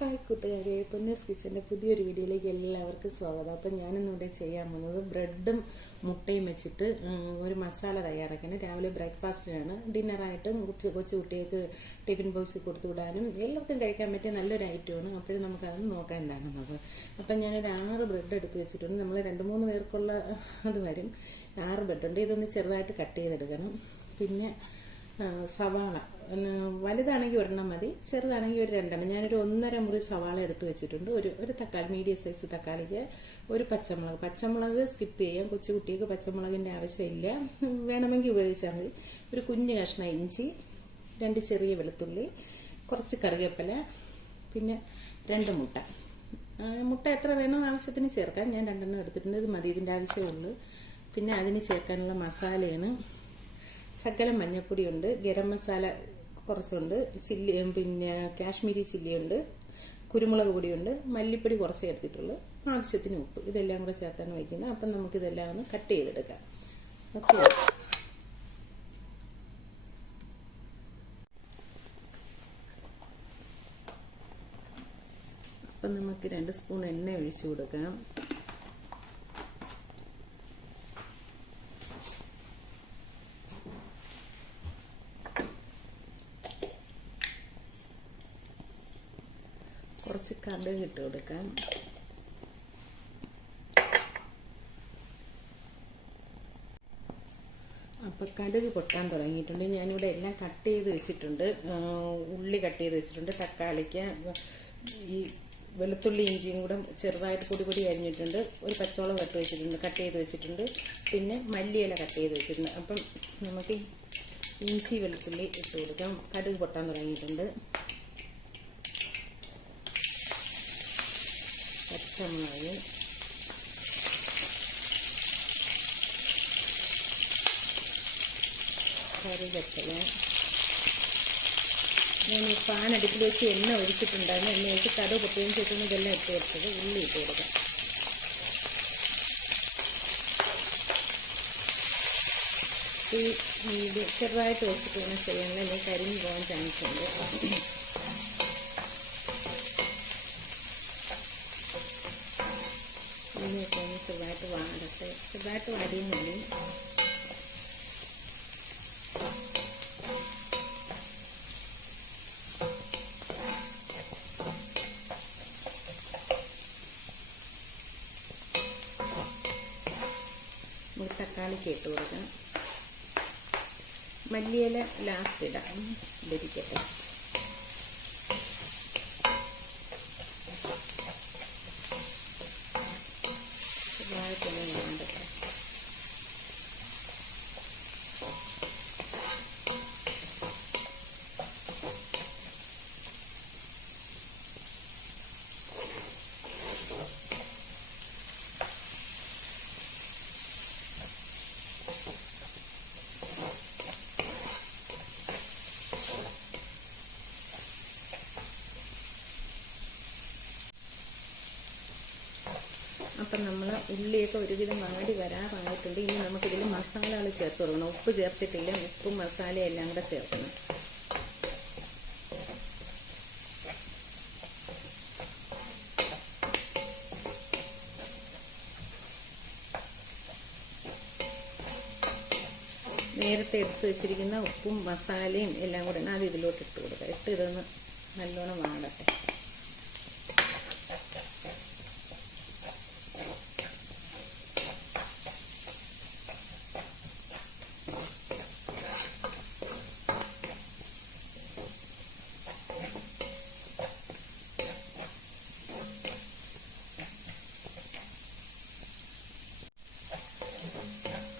Hi കൂട്ടുകാരെ, പൊന്നൂസ് കിച്ചൻ്റെ പുതിയൊരു വീഡിയോയിലേക്ക് എല്ലാവർക്കും സ്വാഗതം. അപ്പം ഞാനിന്നിവിടെ ചെയ്യാൻ പോകുന്നത് ബ്രെഡും മുട്ടയും വെച്ചിട്ട് ഒരു മസാല തയ്യാറാക്കണം. രാവിലെ ബ്രേക്ക്ഫാസ്റ്റിനാണ്. ഡിന്നറായിട്ടും കൊച്ചു കുട്ടികൾക്ക് ടിഫിൻ ബോക്സിൽ കൊടുത്തു വിടാനും എല്ലാവർക്കും കഴിക്കാൻ പറ്റിയ നല്ലൊരു ഐറ്റമാണ്. അപ്പോഴും നമുക്കത് നോക്കാൻ ഉണ്ടാകുന്നത്. അപ്പം ഞാനൊരു 6 ബ്രെഡ് എടുത്ത് വെച്ചിട്ടുണ്ട്. നമ്മൾ 2-3 പേർക്കുള്ള അത് വരും. 6 ബ്രെഡുണ്ട്. ഇതൊന്ന് ചെറുതായിട്ട് കട്ട് ചെയ്തെടുക്കണം. പിന്നെ സവാള വലുതാണെങ്കിൽ ഒരെണ്ണം മതി, ചെറുതാണെങ്കിൽ ഒരു 2 ഞാനൊരു 1.5 മുറി സവാള എടുത്ത് വെച്ചിട്ടുണ്ട്. ഒരു തക്കാളി, മീഡിയം സൈസ് തക്കാളിക്ക്, ഒരു പച്ചമുളക് സ്കിപ്പ് ചെയ്യാം. കൊച്ചുകുട്ടിക്ക് പച്ചമുളകിൻ്റെ ആവശ്യമില്ല, വേണമെങ്കിൽ ഉപയോഗിച്ചാൽ മതി. ഒരു കുഞ്ഞ് കഷ്ണം ഇഞ്ചി, 2 ചെറിയ വെളുത്തുള്ളി, കുറച്ച് കറിവേപ്പില, പിന്നെ 2 മുട്ട എത്ര വേണോ ആവശ്യത്തിന് ചേർക്കാം. ഞാൻ 2 എടുത്തിട്ടുണ്ട്. ഇത് മതി, ഇതിൻ്റെ ആവശ്യമുള്ളൂ. പിന്നെ അതിന് ചേർക്കാനുള്ള മസാലയാണ് ശകലം മഞ്ഞൾപ്പൊടിയുണ്ട്, ഗരം മസാല കുറച്ചുണ്ട്, ചില്ലി പിന്നെ കാശ്മീരി ചില്ലിയുണ്ട്, കുരുമുളക് പൊടിയുണ്ട്, മല്ലിപ്പൊടി കുറച്ച് എടുത്തിട്ടുള്ളൂ, ആവശ്യത്തിന് ഉപ്പ്. ഇതെല്ലാം കൂടെ ചേർത്താണ് വയ്ക്കുന്നത്. അപ്പം നമുക്കിതെല്ലാം ഒന്ന് കട്ട് ചെയ്തെടുക്കാം. ഓക്കെ. അപ്പം നമുക്ക് 2 സ്പൂൺ എണ്ണ ഒഴിച്ചു കൊടുക്കാം. കുറച്ച് കടുക് ഇട്ട് കൊടുക്കാം. അപ്പം കടുക് പൊട്ടാൻ തുടങ്ങിയിട്ടുണ്ട്. ഞാനിവിടെ എല്ലാം കട്ട് ചെയ്ത് വെച്ചിട്ടുണ്ട്. ഉള്ളി കട്ട് ചെയ്ത് വെച്ചിട്ടുണ്ട്, തക്കാളിക്ക് ഈ വെളുത്തുള്ളി ഇഞ്ചിയും കൂടെ ചെറുതായിട്ട് പൊടി അരിഞ്ഞിട്ടുണ്ട്, ഒരു പച്ചമുളക് കട്ട് ചെയ്ത് വെച്ചിട്ടുണ്ട്, പിന്നെ മല്ലിയില കട്ട് ചെയ്ത് വെച്ചിട്ടുണ്ട്. അപ്പം നമുക്ക് ഇഞ്ചി വെളുത്തുള്ളി ഇട്ട് കൊടുക്കാം. കടുക് പൊട്ടാൻ തുടങ്ങിയിട്ടുണ്ട്. പച്ചമുളക്, കറിവേപ്പില. ഞാൻ ഈ പാൻ അടുപ്പിൽ വെച്ച് എണ്ണ ഒഴിച്ചിട്ടുണ്ടായിരുന്നു. എണ്ണ ഒഴിച്ച് കടുക് പൊട്ടുകയും ചെയ്തിട്ട് ഇതെല്ലാം ഇട്ട് കൊടുത്തത്. ഉള്ളി ഇട്ട് കൊടുക്കാം. ഈ ചെറുതായിട്ട് വെച്ചിട്ട് വേണം ചെയ്യാനുള്ള, അല്ലെങ്കിൽ കരിഞ്ഞു പോകാൻ ചാൻസ് ഉണ്ട്. ഉള്ളിയൊക്കെ ഒന്ന് ചെറുതായിട്ട് വാടിയുന്നില്ല. നമുക്ക് തക്കാളിക്ക് ഇട്ട് കൊടുക്കാം. മല്ലിയില ലാസ്റ്റ് ഇടാം, ഇരിക്കട്ടെ. അപ്പം നമ്മൾ ഉള്ളിയൊക്കെ ഒരുവിധം വാടി വരാറായിട്ടുണ്ട്. ഇനി നമുക്കിതിൽ മസാലകൾ ചേർത്ത് കൊടുക്കണം. ഉപ്പ് ചേർത്തിട്ടില്ല, ഉപ്പും മസാലയും എല്ലാം കൂടെ ചേർക്കണം. നേരത്തെ എടുത്ത് വെച്ചിരിക്കുന്ന ഉപ്പും മസാലയും എല്ലാം കൂടെ അത് ഇതിലോട്ട് ഇട്ട് കൊടുക്കുക. ഇതൊന്ന് നല്ലോണം വാടട്ടെ.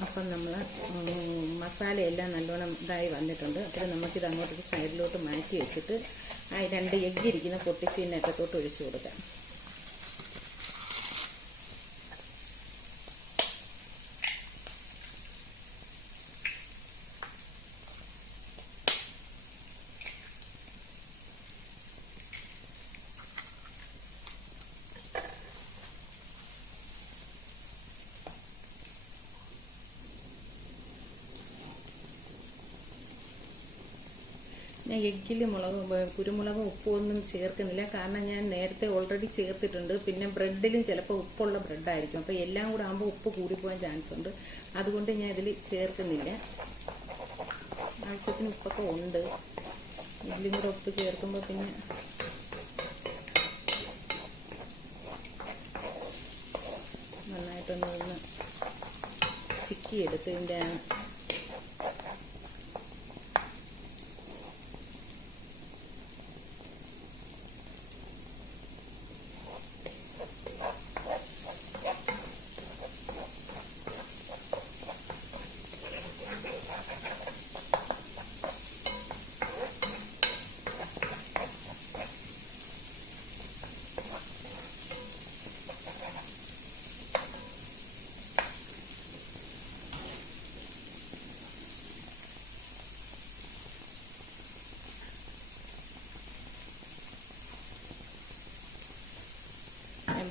അപ്പം നമ്മൾ മസാലയെല്ലാം നല്ലോണം ഇതായി വന്നിട്ടുണ്ട്. അപ്പോൾ നമുക്കിത് അങ്ങോട്ടൊരു സൈഡിലോട്ട് മാറ്റി വെച്ചിട്ട് ആ 2 എഗ്ഗ് ഇരിക്കുന്ന പൊട്ടിച്ചതിനകത്തോട്ട് ഒഴിച്ചു കൊടുക്കാം. ഞാൻ എഗ്ഗിൽ കുരുമുളകും ഉപ്പും ഒന്നും ചേർക്കുന്നില്ല, കാരണം ഞാൻ നേരത്തെ ഓൾറെഡി ചേർത്തിട്ടുണ്ട്. പിന്നെ ബ്രെഡിലും ചിലപ്പോൾ ഉപ്പുള്ള ബ്രെഡായിരിക്കും, അപ്പോൾ എല്ലാം കൂടെ ആകുമ്പോൾ ഉപ്പ് കൂടിപ്പോകാൻ ചാൻസ് ഉണ്ട്. അതുകൊണ്ട് ഞാൻ ഇതിൽ ചേർക്കുന്നില്ല. ആവശ്യത്തിന് ഉപ്പൊക്കെ ഉണ്ട്. ഇതിലും കൂടെ ഉപ്പ് ചേർക്കുമ്പോൾ പിന്നെ നന്നായിട്ടൊന്ന് ചിക്കിയെടുത്ത് ഇതിൻ്റെ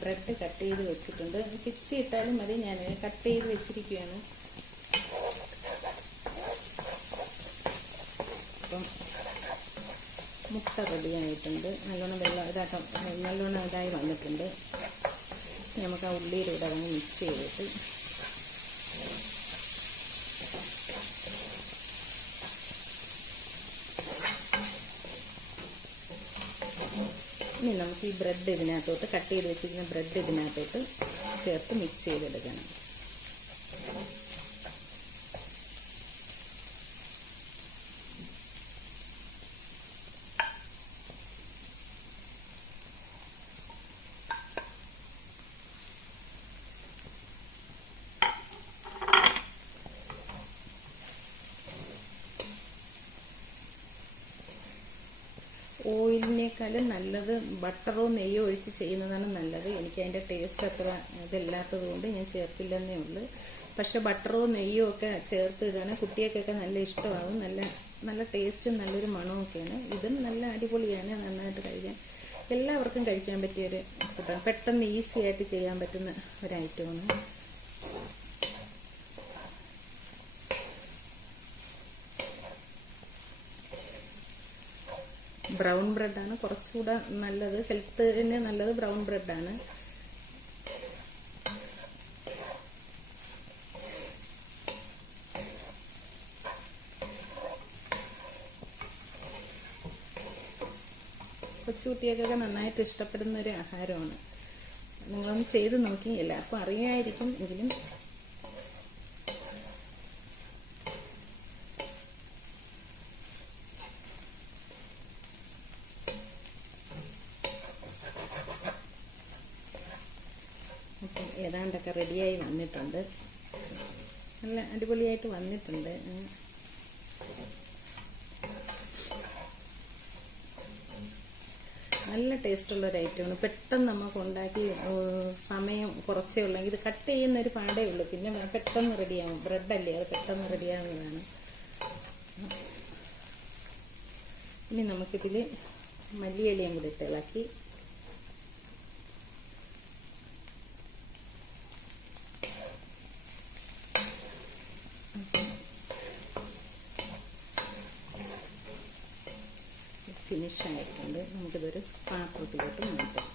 ബ്രെഡ് കട്ട് ചെയ്ത് വെച്ചിട്ടുണ്ട്. പിച്ചി ഇട്ടാലും മതി, ഞാൻ കട്ട് ചെയ്ത് വെച്ചിരിക്കുകയാണ്. അപ്പം മുട്ട റെഡിയായിട്ടുണ്ട്. നല്ലോണം നല്ലോണം ഇതായി വന്നിട്ടുണ്ട്. നമുക്ക് ആ ഉള്ളിയിലൂടെ അതങ്ങ് മിക്സ് ചെയ്തിട്ട് ഇനി നമുക്ക് ഈ ബ്രെഡ് ഇതിനകത്തോട്ട്, കട്ട് ചെയ്ത് വെച്ചിരിക്കുന്ന ബ്രെഡ് ഇതിനകത്തോട്ട് ചേർത്ത് മിക്സ് ചെയ്തെടുക്കണം. ഓയിലിനേക്കാളും നല്ലത് ബട്ടറോ നെയ്യോ ഒഴിച്ച് ചെയ്യുന്നതാണ് നല്ലത്. എനിക്ക് അതിൻ്റെ ടേസ്റ്റ് അത്ര ഇതില്ലാത്തത് കൊണ്ട് ഞാൻ ചേർത്തില്ലെന്നേ ഉള്ളൂ. പക്ഷെ ബട്ടറോ നെയ്യോ ഒക്കെ ചേർത്തിടുകയാണെങ്കിൽ കുട്ടികൾക്കൊക്കെ നല്ല ഇഷ്ടമാകും. നല്ല ടേസ്റ്റും നല്ലൊരു മണവും ഒക്കെയാണ്. ഇതും നല്ല അടിപൊളിയാണ്, നന്നായിട്ട് കഴിക്കാൻ എല്ലാവർക്കും കഴിക്കാൻ പറ്റിയൊരു ഫുഡാണ്. പെട്ടെന്ന് ഈസി ആയിട്ട് ചെയ്യാൻ പറ്റുന്ന ഒരു ഐറ്റമാണ്. ബ്രൗൺ ബ്രെഡാണ് കുറച്ചുകൂടെ നല്ലത്, ഹെൽത്തിന് നല്ലത് ബ്രൗൺ ബ്രെഡാണ്. കൊച്ചുകുട്ടികൾക്കൊക്കെ നന്നായിട്ട് ഇഷ്ടപ്പെടുന്ന ഒരു ആഹാരമാണ്. നിങ്ങളൊന്ന് ചെയ്ത് നോക്കി. എല്ലാവർക്കും അറിയാമായിരിക്കും, എങ്കിലും ഏതാണ്ടൊക്കെ റെഡിയായി വന്നിട്ടുണ്ട്. നല്ല അടിപൊളിയായിട്ട് വന്നിട്ടുണ്ട്. നല്ല ടേസ്റ്റുള്ളൊരു ഐറ്റമാണ്. പെട്ടെന്ന് നമുക്ക് ഉണ്ടാക്കി സമയം കുറച്ചേ ഉള്ളെങ്കിൽ ഇത് കട്ട് ചെയ്യുന്നൊരു പാടേ ഉള്ളൂ. പിന്നെ പെട്ടെന്ന് റെഡിയാവും. ബ്രെഡല്ലേ, അത് പെട്ടെന്ന് റെഡിയാവുന്നതാണ്. ഇനി നമുക്കിതിൽ മല്ലിയിലയും കൂടി ഇട്ട് ഇളക്കി ഫിനിഷ് ആയിട്ടുണ്ട്. നമുക്കിതൊരു പാത്രത്തിലോട്ട് മാറ്റാം.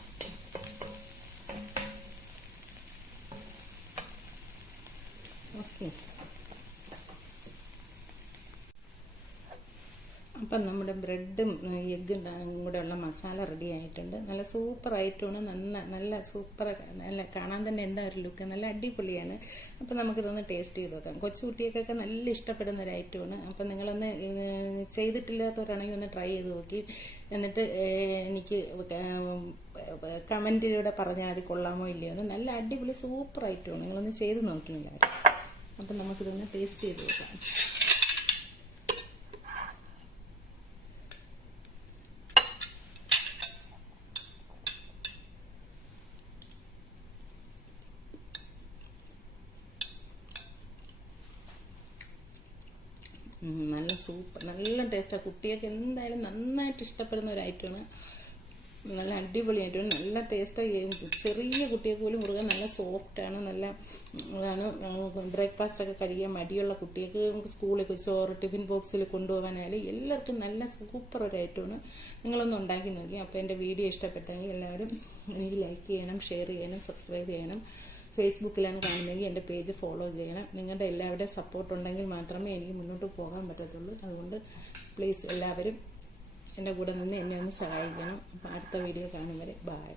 ഓക്കെ, അപ്പം നമ്മുടെ ബ്രെഡും എഗ്ഗും കൂടെയുള്ള മസാല റെഡി ആയിട്ടുണ്ട്. നല്ല സൂപ്പർ ആയിട്ടുമാണ്. നല്ല സൂപ്പർ, നല്ല കാണാൻ തന്നെ എന്താ ഒരു ലുക്ക്, നല്ല അടിപൊളിയാണ്. അപ്പം നമുക്കിതൊന്ന് ടേസ്റ്റ് ചെയ്ത് നോക്കാം. കൊച്ചുകുട്ടികൾക്കൊക്കെ നല്ല ഇഷ്ടപ്പെടുന്ന ഒരു ഐറ്റമാണ്. അപ്പം നിങ്ങളൊന്ന് ചെയ്തിട്ടില്ലാത്തവരാണെങ്കിൽ ഒന്ന് ട്രൈ ചെയ്ത് നോക്കി, എന്നിട്ട് എനിക്ക് കമൻറ്റിലൂടെ പറഞ്ഞാൽ അത് കൊള്ളാമോ ഇല്ലയോ എന്ന്. നല്ല അടിപൊളി സൂപ്പർ ഐറ്റമാണ്. നിങ്ങളൊന്ന് ചെയ്ത് നോക്കി എല്ലാവരും. അപ്പം നമുക്കിതൊന്ന് ടേസ്റ്റ് ചെയ്ത് നോക്കാം. നല്ല സൂപ്പർ, നല്ല ടേസ്റ്റാണ്. കുട്ടികൾക്ക് എന്തായാലും നന്നായിട്ട് ഇഷ്ടപ്പെടുന്ന ഒരു ഐറ്റമാണ്. നല്ല അടിപൊളിയായിട്ടുണ്ട്, നല്ല ടേസ്റ്റായി. ചെറിയ കുട്ടികൾക്ക് പോലും കൊടുക്കാൻ നല്ല സോഫ്റ്റാണ്, നല്ല ഇതാണ്. ബ്രേക്ക്ഫാസ്റ്റൊക്കെ കഴിക്കാൻ മടിയുള്ള കുട്ടികൾക്ക് സ്കൂളിൽ ചോറ് ടിഫിൻ ബോക്സിൽ കൊണ്ടുപോകാനായാലും എല്ലാവർക്കും നല്ല സൂപ്പർ ഒരു ഐറ്റമാണ്. നിങ്ങളൊന്ന് ഉണ്ടാക്കി നോക്കി. അപ്പോൾ എൻ്റെ വീഡിയോ ഇഷ്ടപ്പെട്ടെങ്കിൽ എല്ലാവരും എനിക്ക് ലൈക്ക് ചെയ്യണം, ഷെയർ ചെയ്യണം, സബ്സ്ക്രൈബ് ചെയ്യണം. ഫേസ്ബുക്കിലാണ് കാണുന്നതെങ്കിൽ എൻ്റെ പേജ് ഫോളോ ചെയ്യണം. നിങ്ങളുടെ എല്ലാവരുടെയും സപ്പോർട്ട് ഉണ്ടെങ്കിൽ മാത്രമേ എനിക്ക് മുന്നോട്ട് പോകാൻ പറ്റത്തുള്ളൂ. അതുകൊണ്ട് പ്ലീസ് എല്ലാവരും എൻ്റെ കൂടെ നിന്ന് എന്നെ ഒന്ന് സഹായിക്കണം. അപ്പോൾ അടുത്ത വീഡിയോ കാണും വരെ ബൈ.